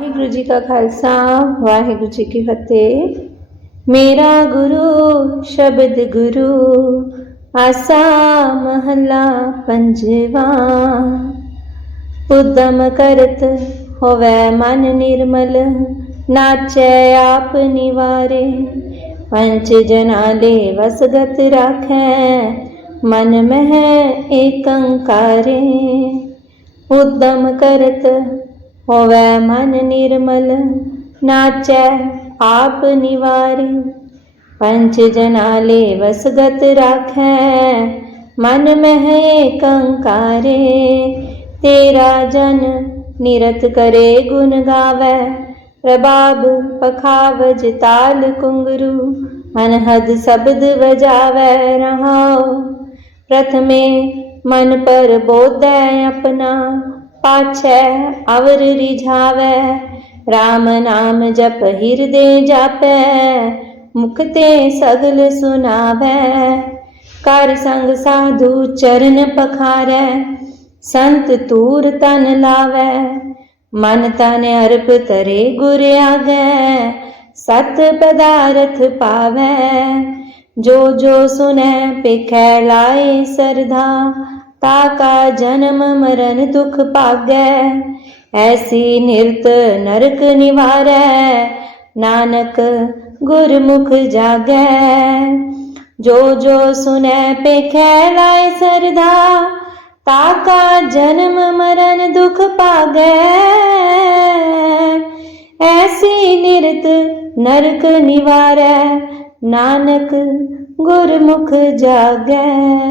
ਵਾਹਿਗੁਰੂ ਜੀ ਕਾ ਖਾਲਸਾ, ਵਾਹਿਗੁਰੂ ਜੀ ਕੀ ਫਤਿਹ। ਮੇਰਾ ਗੁਰੂ, ਸ਼ਬਦ ਗੁਰੂ, ਆਸਾ ਮਹਲਾ ਪੰਜਵਾ। ਉਦਮ ਕਰਤ ਹੋਵੇ ਮਨ ਨਿਰਮਲ, ਨਾਚੈ ਆਪ ਨਿਵਾਰੇ। ਪੰਚ ਜਨਾ ਲੈ ਵਸਗਤ ਰਾਖੈ, ਮਨ ਮਹਿ ਏਕੰਕਾਰੇ। ਉਦਮ ਕਰਤ ਹੋਵੇ ਮਨ ਨਿਰਮਲ, ਨਾਚੈ ਆਪ ਨਿਵਾਰੇ। ਪੰਚ ਜਨਾ ਲੈ ਵਸਗਤ ਰਾਖੈ, ਮਨ ਮਹਿ ਕੰਕਾਰੇ ਤੇਰਾ ਜਨ ਨਿਰਤ ਕਰੇ ਗੁਣ ਗਾਵੇ ਪ੍ਰਭਾਬ ਪਖਾਵਜ ਤਾਲ ਕੁੰਗਰੂ। ਮਨਹਦ ਸ਼ਬਦ ਵਜਾਵੇ ਰਹਾਉ, ਪ੍ਰਥਮੇ ਮਨ ਪਰ ਬੋਧੈ ਆਪਣਾ। ਪਾਛੈ ਅਵਰ ਰਿਝਾਵੈ RAM ਨਾਮ ਜਪ ਹਿਰਦੇ ਜਾਪੈ ਮੁਖ ਤੇ ਸਗਲ ਸੁਨਾਵੈ ਕਰ ਸੰਗ ਸਾਧੂ ਚਰਨ ਪਖਾਰੈ ਸੰਤ ਤੂਰ ਤਨ ਲਾਵੈ ਮਨ ਤਨ ਅਰਪ ਤਰੇ ਗੁਰ ਆਗੈ ਸਤ ਪਦਾਰਥ ਪਾਵੈ ਜੋ ਜੋ ਸੁਨੈ ਪੇਖੈ ਲਾਏ ਸਰਧਾ ਤਾ ਕਾ ਜਨਮ ਮਰਨ ਦੁਖ ਭਾਗੈ, ਐਸੀ ਨਿਰਤ ਨਰਕ ਨਿਵਾਰੈ, ਨਾਨਕ ਗੁਰਮੁਖ ਜਾਗੈ। ਜੋ ਜੋ ਸੁਨੈ ਪੇਖੈ ਲਾਏ ਸਰਧਾ, ਤਾ ਕਾ ਜਨਮ ਮਰਨ ਦੁਖ ਭਾਗੈ। ਐਸੀ ਨਿਰਤ ਨਰਕ ਨਿਵਾਰੈ, ਨਾਨਕ ਗੁਰਮੁਖ ਜਾਗੈ।